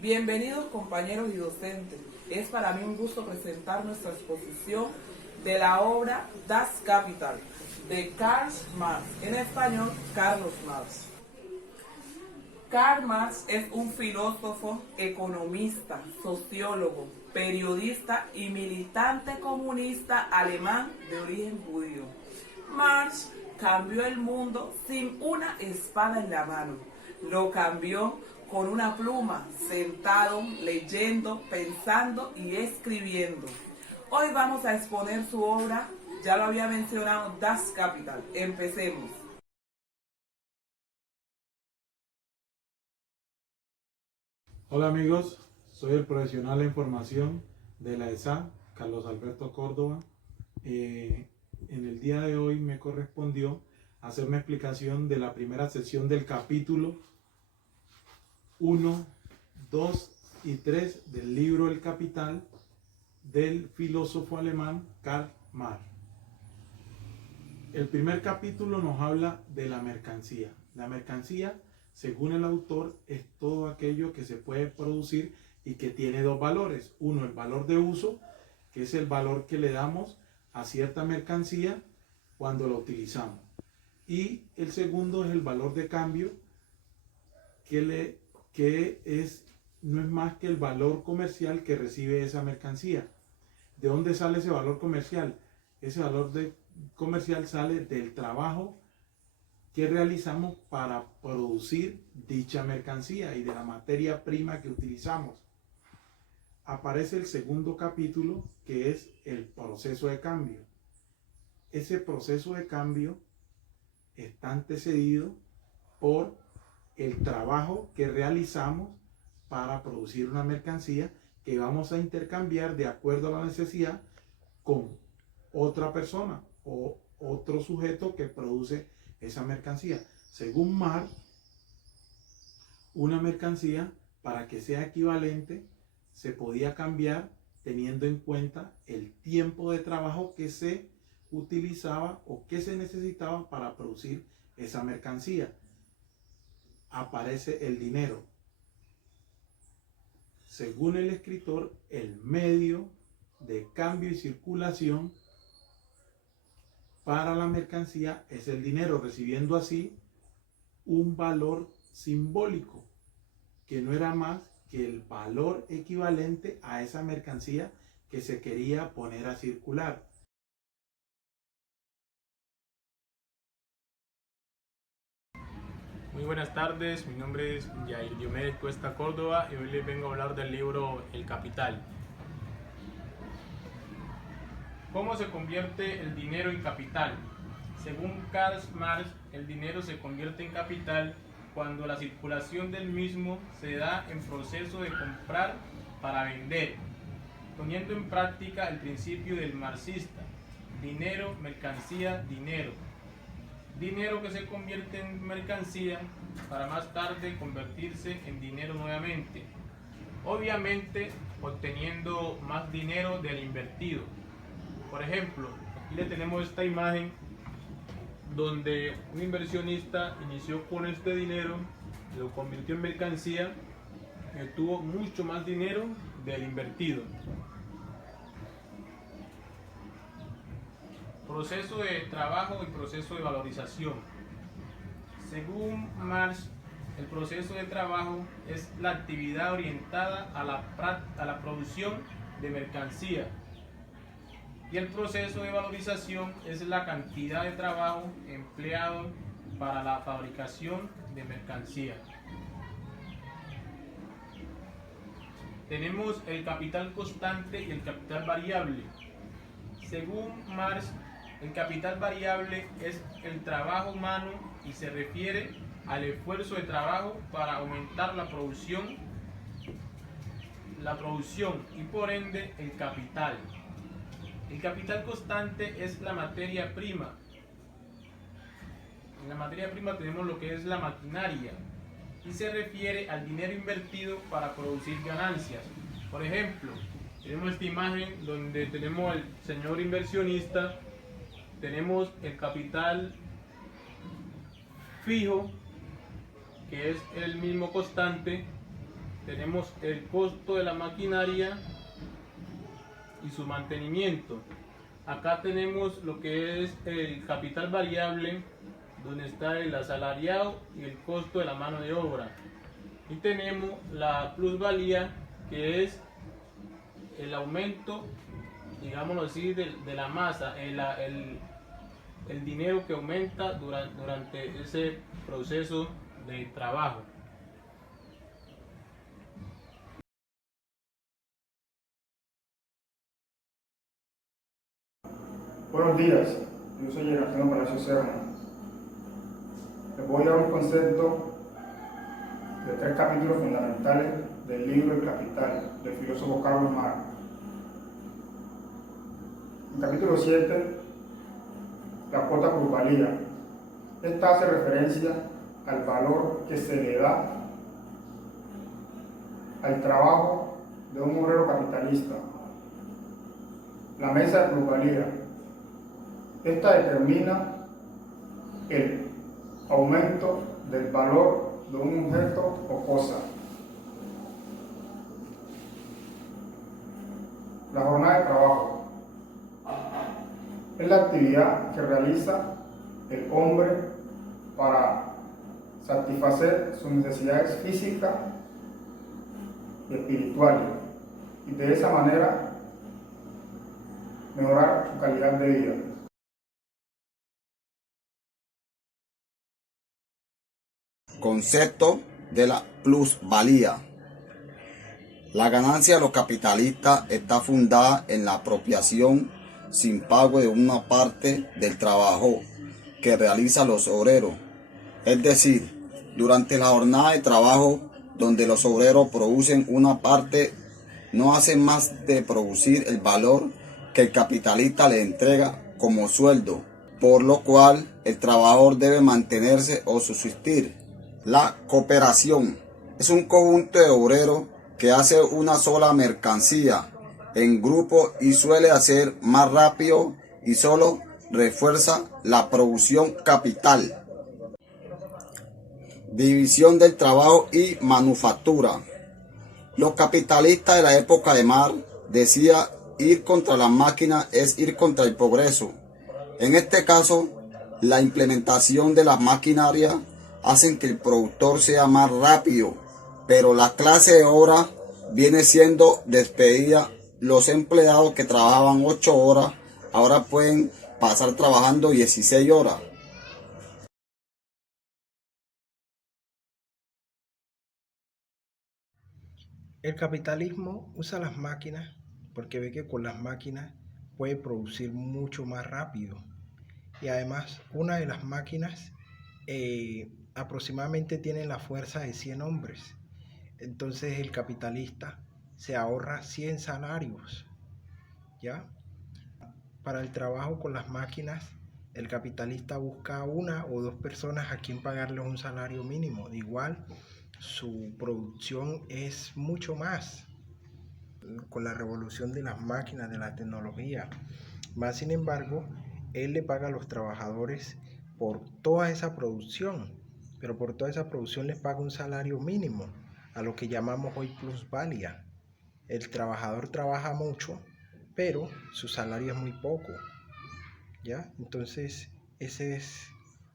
Bienvenidos compañeros y docentes. Es para mí un gusto presentar nuestra exposición de la obra Das Kapital de Karl Marx, en español Carlos Marx. Karl Marx es un filósofo, economista, sociólogo, periodista y militante comunista alemán de origen judío. Marx cambió el mundo sin una espada en la mano. Lo cambió con una pluma, sentado, leyendo, pensando y escribiendo. Hoy vamos a exponer su obra, ya lo había mencionado, Das Kapital. Empecemos. Hola amigos, soy el profesional de información de la ESA, Carlos Alberto Córdoba. En el día de hoy me correspondió hacer una explicación de la primera sección del capítulo 1, 2 y 3 del libro El Capital del filósofo alemán Karl Marx. El primer capítulo nos habla de la mercancía. La mercancía, según el autor, es todo aquello que se puede producir y que tiene dos valores. Uno, el valor de uso, que es el valor que le damos a cierta mercancía cuando la utilizamos. Y el segundo es el valor de cambio, no es más que el valor comercial que recibe esa mercancía. ¿De dónde sale ese valor comercial? Ese valor comercial sale del trabajo que realizamos para producir dicha mercancía y de la materia prima que utilizamos. Aparece el segundo capítulo, que es el proceso de cambio. Ese proceso de cambio está antecedido por el trabajo que realizamos para producir una mercancía que vamos a intercambiar de acuerdo a la necesidad con otra persona o otro sujeto que produce esa mercancía. Según Marx, una mercancía, para que sea equivalente, se podía cambiar teniendo en cuenta el tiempo de trabajo que se utilizaba o que se necesitaba para producir esa mercancía. Aparece el dinero. Según el escritor, el medio de cambio y circulación para la mercancía es el dinero, recibiendo así un valor simbólico, que no era más que el valor equivalente a esa mercancía que se quería poner a circular. Muy buenas tardes, mi nombre es Yair Diomedes Cuesta Córdoba y hoy les vengo a hablar del libro El Capital. ¿Cómo se convierte el dinero en capital? Según Karl Marx, el dinero se convierte en capital cuando la circulación del mismo se da en proceso de comprar para vender, poniendo en práctica el principio del marxista: dinero, mercancía, dinero. Dinero que se convierte en mercancía para más tarde convertirse en dinero nuevamente, obviamente obteniendo más dinero del invertido. Por ejemplo, aquí le tenemos esta imagen donde un inversionista inició con este dinero, lo convirtió en mercancía y obtuvo mucho más dinero del invertido. Proceso de trabajo y proceso de valorización. Según Marx, el proceso de trabajo es la actividad orientada a la producción de mercancía, y el proceso de valorización es la cantidad de trabajo empleado para la fabricación de mercancía. Tenemos el capital constante y el capital variable. Según Marx, el capital variable es el trabajo humano y se refiere al esfuerzo de trabajo para aumentar la producción y por ende el capital. El capital constante es la materia prima. En la materia prima tenemos lo que es la maquinaria y se refiere al dinero invertido para producir ganancias. Por ejemplo, tenemos esta imagen donde tenemos al señor inversionista, tenemos el capital fijo, que es el mismo constante, tenemos el costo de la maquinaria y su mantenimiento. Acá tenemos lo que es el capital variable, donde está el asalariado y el costo de la mano de obra. Y tenemos la plusvalía, que es el aumento, digámoslo así, de la masa, el dinero que aumenta durante ese proceso de trabajo. Buenos días, yo soy Gerardino Palacio Serna. Les voy a dar un concepto de 3 capítulos fundamentales del libro El Capital, del filósofo Carlos Marx. En capítulo 7, la cuota plusvalía. Esta hace referencia al valor que se le da al trabajo de un obrero capitalista. La mesa de plusvalía. Esta determina el aumento del valor de un objeto o cosa. La jornada de trabajo es la actividad que realiza el hombre para satisfacer sus necesidades físicas y espirituales y de esa manera mejorar su calidad de vida. Concepto de la plusvalía. La ganancia de los capitalistas está fundada en la apropiación sin pago de una parte del trabajo que realizan los obreros. Es decir, durante la jornada de trabajo donde los obreros producen una parte, no hacen más de producir el valor que el capitalista le entrega como sueldo, por lo cual el trabajador debe mantenerse o subsistir. La cooperación es un conjunto de obreros que hace una sola mercancía en grupo y suele hacer más rápido y solo refuerza la producción capital. División del trabajo y manufactura. Los capitalistas de la época de Marx decían ir contra las máquinas es ir contra el progreso. En este caso, la implementación de las maquinarias hacen que el productor sea más rápido, pero la clase de obra viene siendo despedida. Los empleados que trabajaban 8 horas ahora pueden pasar trabajando 16 horas. El capitalismo usa las máquinas porque ve que con las máquinas puede producir mucho más rápido. Y además, una de las máquinas aproximadamente tiene la fuerza de 100 hombres. Entonces el capitalista se ahorra 100 salarios, ¿ya? Para el trabajo con las máquinas, el capitalista busca 1 o 2 personas a quien pagarles un salario mínimo. De igual, su producción es mucho más con la revolución de las máquinas, de la tecnología. Más sin embargo, él le paga a los trabajadores por toda esa producción, pero por toda esa producción les paga un salario mínimo, a lo que llamamos hoy plusvalía. El trabajador trabaja mucho, pero su salario es muy poco, ¿ya? Entonces, ese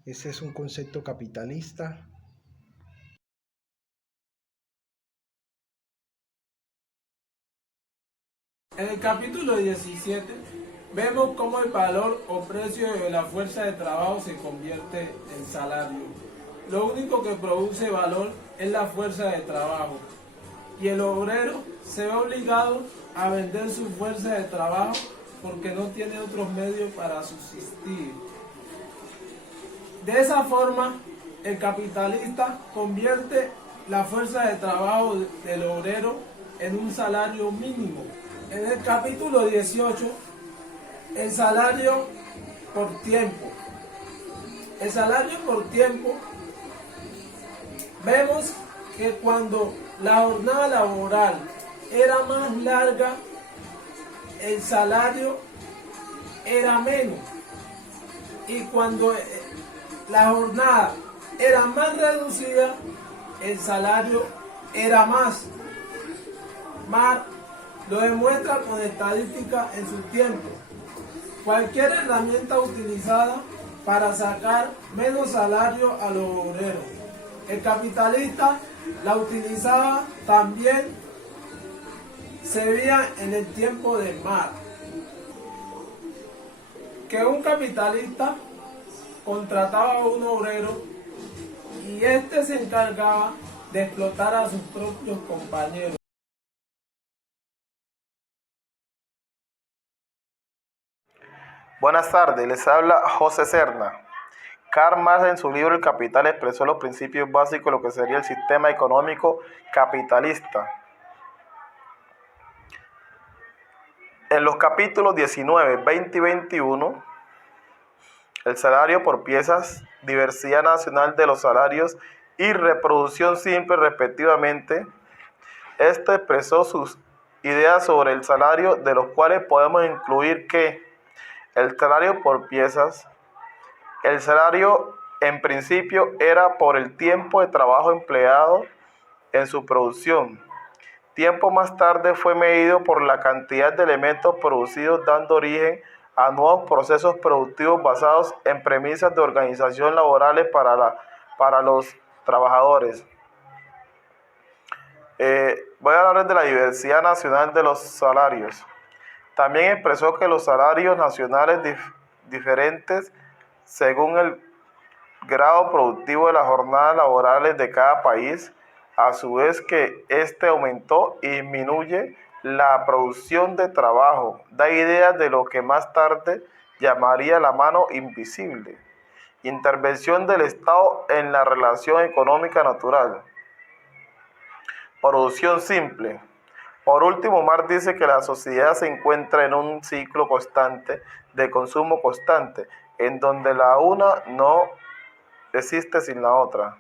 es un concepto capitalista. En el capítulo 17 vemos cómo el valor o precio de la fuerza de trabajo se convierte en salario. Lo único que produce valor es la fuerza de trabajo y el obrero se ve obligado a vender su fuerza de trabajo porque no tiene otros medios para subsistir. De esa forma, el capitalista convierte la fuerza de trabajo del obrero en un salario mínimo. En el capítulo 18, el salario por tiempo. El salario por tiempo, vemos que cuando la jornada laboral era más larga, el salario era menos. Y cuando la jornada era más reducida, el salario era más. Marx lo demuestra con estadística en su tiempo. Cualquier herramienta utilizada para sacar menos salario a los obreros. El capitalista la utilizaba también, se veía en el tiempo de Marx, que un capitalista contrataba a un obrero y éste se encargaba de explotar a sus propios compañeros. Buenas tardes, les habla José Serna. Karl Marx en su libro El Capital expresó los principios básicos de lo que sería el sistema económico capitalista. En los capítulos 19, 20 y 21, el salario por piezas, diversidad nacional de los salarios y reproducción simple respectivamente, este expresó sus ideas sobre el salario, de los cuales podemos incluir que el salario por piezas, el salario en principio era por el tiempo de trabajo empleado en su producción. Tiempo más tarde fue medido por la cantidad de elementos producidos, dando origen a nuevos procesos productivos basados en premisas de organización laborales para los trabajadores. Voy a hablar de la diversidad nacional de los salarios. También expresó que los salarios nacionales diferentes según el grado productivo de las jornadas laborales de cada país, a su vez que este aumentó y disminuye la producción de trabajo, da ideas de lo que más tarde llamaría la mano invisible, intervención del Estado en la relación económica natural, producción simple. Por último, Marx dice que la sociedad se encuentra en un ciclo constante de consumo constante, en donde la una no existe sin la otra.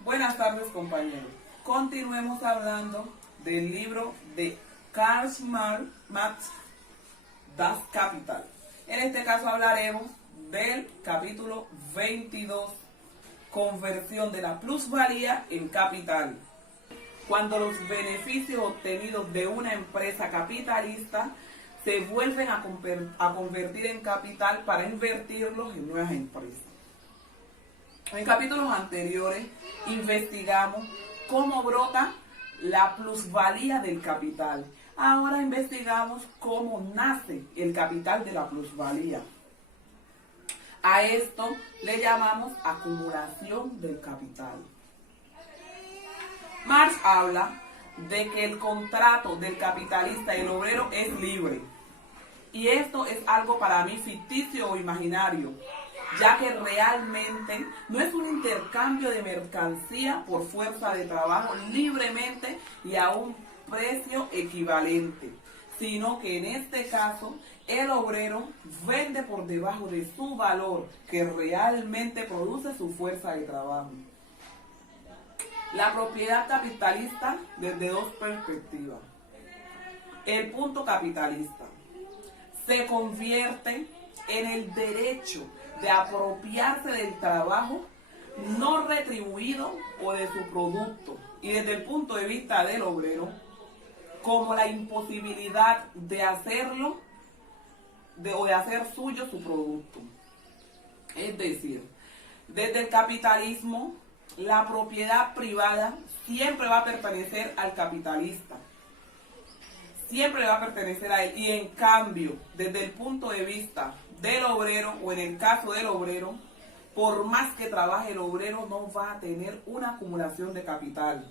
Buenas tardes, compañeros. Continuemos hablando del libro de Karl Marx, Das Kapital. En este caso hablaremos del capítulo 22, conversión de la plusvalía en capital. Cuando los beneficios obtenidos de una empresa capitalista se vuelven a convertir en capital para invertirlos en nuevas empresas. En capítulos anteriores investigamos cómo brota la plusvalía del capital. Ahora investigamos cómo nace el capital de la plusvalía. A esto le llamamos acumulación del capital. Marx habla de que el contrato del capitalista y el obrero es libre. Y esto es algo para mí ficticio o imaginario, ya que realmente no es un intercambio de mercancía por fuerza de trabajo libremente y a un precio equivalente, sino que en este caso el obrero vende por debajo de su valor que realmente produce su fuerza de trabajo. La propiedad capitalista desde dos perspectivas. El punto capitalista se convierte en el derecho de apropiarse del trabajo no retribuido o de su producto, y desde el punto de vista del obrero, como la imposibilidad de hacerlo o de hacer suyo su producto. Es decir, desde el capitalismo, la propiedad privada siempre va a pertenecer al capitalista. Siempre va a pertenecer a él. Y en cambio, desde el punto de vista del obrero, o en el caso del obrero, por más que trabaje el obrero no va a tener una acumulación de capital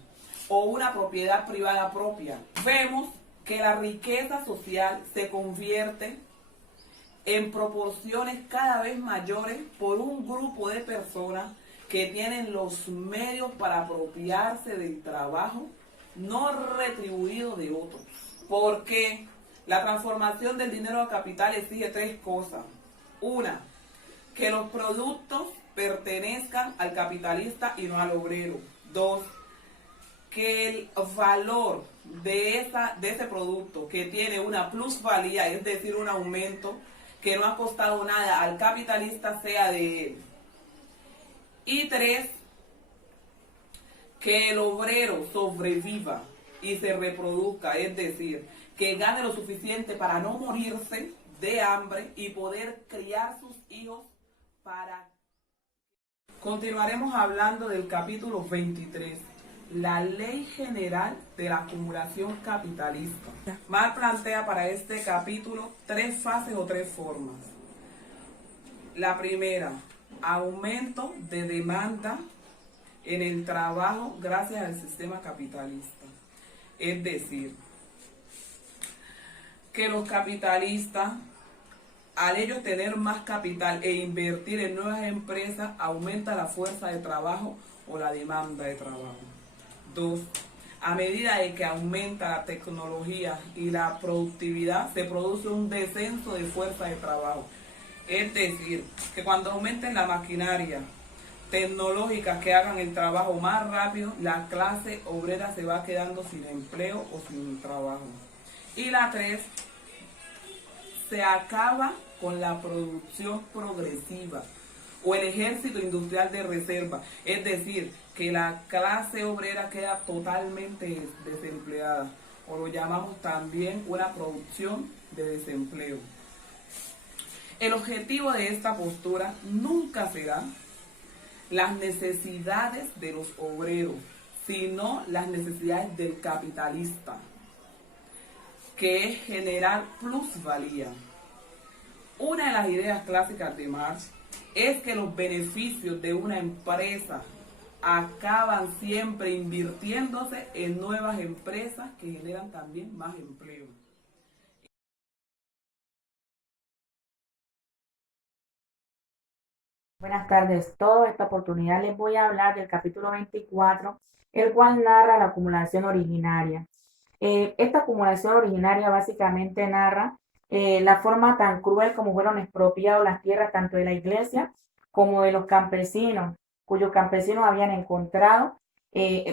o una propiedad privada propia. Vemos que la riqueza social se convierte en proporciones cada vez mayores por un grupo de personas que tienen los medios para apropiarse del trabajo no retribuido de otros. Porque la transformación del dinero a capital exige tres cosas. Una, que los productos pertenezcan al capitalista y no al obrero. Dos, que el valor de ese producto que tiene una plusvalía, es decir, un aumento que no ha costado nada al capitalista, sea de él. Y 3, que el obrero sobreviva y se reproduzca, es decir, que gane lo suficiente para no morirse de hambre y poder criar sus hijos para... Continuaremos hablando del capítulo 23, la Ley General de la Acumulación Capitalista. Marx plantea para este capítulo 3 fases o 3 formas. La primera, aumento de demanda en el trabajo gracias al sistema capitalista. Es decir, que los capitalistas, al ellos tener más capital e invertir en nuevas empresas, aumenta la fuerza de trabajo o la demanda de trabajo. 2. A medida de que aumenta la tecnología y la productividad, se produce un descenso de fuerza de trabajo. Es decir, que cuando aumenten la maquinaria tecnológica que hagan el trabajo más rápido, la clase obrera se va quedando sin empleo o sin trabajo. Y la 3, se acaba con la producción progresiva o el ejército industrial de reserva, es decir, que la clase obrera queda totalmente desempleada, o lo llamamos también una producción de desempleo. El objetivo de esta postura nunca será las necesidades de los obreros, sino las necesidades del capitalista, que es generar plusvalía. Una de las ideas clásicas de Marx es que los beneficios de una empresa acaban siempre invirtiéndose en nuevas empresas que generan también más empleo. Buenas tardes, todos. Esta oportunidad les voy a hablar del capítulo 24, el cual narra la acumulación originaria. Esta acumulación originaria básicamente narra la forma tan cruel como fueron expropiadas las tierras tanto de la iglesia como de los campesinos, cuyos campesinos habían encontrado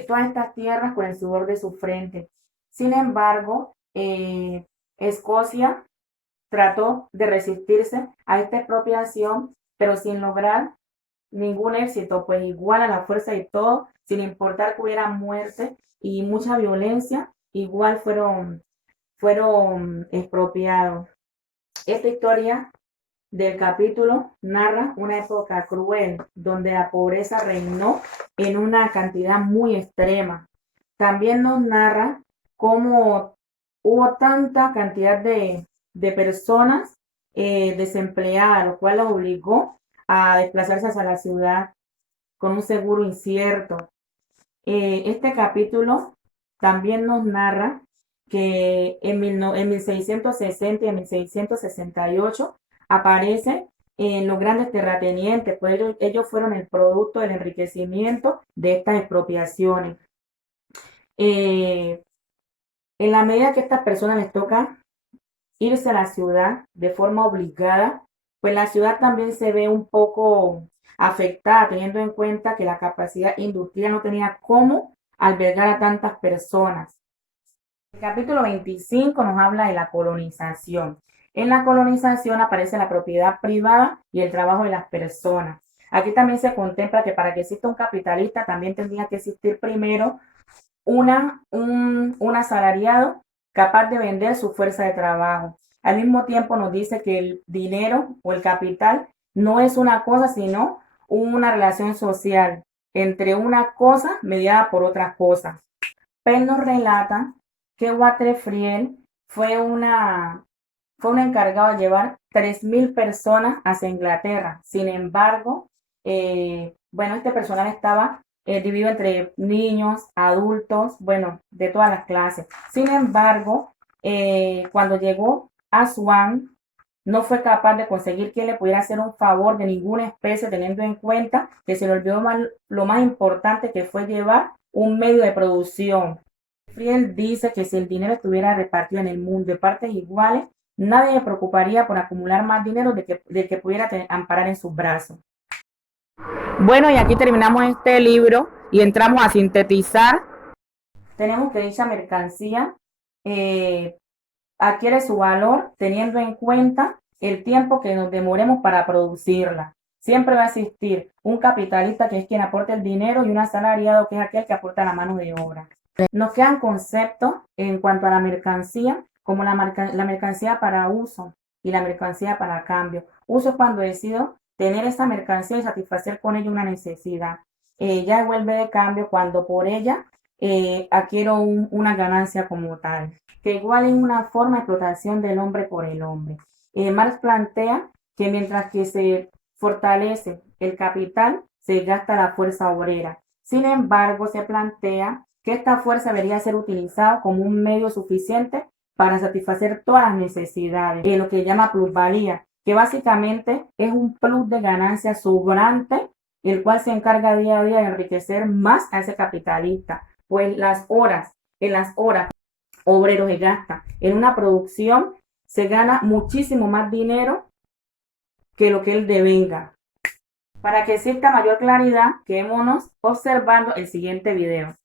todas estas tierras con el sudor de su frente. Sin embargo, Escocia trató de resistirse a esta expropiación, pero sin lograr ningún éxito, pues igual a la fuerza y todo, sin importar que hubiera muerte y mucha violencia, igual fueron expropiados. Esta historia del capítulo narra una época cruel donde la pobreza reinó en una cantidad muy extrema. También nos narra cómo hubo tanta cantidad de personas desempleadas, lo cual los obligó a desplazarse hacia la ciudad con un seguro incierto. Este capítulo también nos narra que en 1660 y en 1668 aparecen los grandes terratenientes, pues ellos fueron el producto del enriquecimiento de estas expropiaciones. En la medida que a estas personas les toca irse a la ciudad de forma obligada, pues la ciudad también se ve un poco afectada, teniendo en cuenta que la capacidad industrial no tenía cómo albergar a tantas personas. El capítulo 25 nos habla de la colonización. En la colonización aparece la propiedad privada y el trabajo de las personas. Aquí también se contempla que para que exista un capitalista también tendría que existir primero un asalariado capaz de vender su fuerza de trabajo. Al mismo tiempo nos dice que el dinero o el capital no es una cosa, sino una relación social entre una cosa mediada por otra cosa. Penn nos relata que Walter Friel fue un encargado de llevar 3.000 personas hacia Inglaterra. Sin embargo, este personal estaba dividido entre niños, adultos, de todas las clases. Sin embargo, cuando llegó a Swan, no fue capaz de conseguir quien le pudiera hacer un favor de ninguna especie, teniendo en cuenta que se le olvidó lo más importante, que fue llevar un medio de producción. Friel dice que si el dinero estuviera repartido en el mundo de partes iguales, nadie se preocuparía por acumular más dinero del que pudiera amparar en sus brazos. Bueno, y aquí terminamos este libro y entramos a sintetizar. Tenemos que dicha mercancía adquiere su valor teniendo en cuenta el tiempo que nos demoremos para producirla. Siempre va a existir un capitalista que es quien aporta el dinero y un asalariado que es aquel que aporta la mano de obra. Nos quedan conceptos en cuanto a la mercancía, como la mercancía para uso y la mercancía para cambio. Uso es cuando decido tener esa mercancía y satisfacer con ella una necesidad. Ya vuelve de cambio cuando por ella adquiero una ganancia como tal, que igual es una forma de explotación del hombre por el hombre. Marx plantea que mientras que se fortalece el capital, se gasta la fuerza obrera. Sin embargo, se plantea que esta fuerza debería ser utilizada como un medio suficiente para satisfacer todas las necesidades, lo que llama plusvalía, que básicamente es un plus de ganancia sobrante, el cual se encarga día a día de enriquecer más a ese capitalista, pues en las horas obreros se gasta en una producción, se gana muchísimo más dinero que lo que él devenga. Para que exista mayor claridad, quedémonos observando el siguiente video.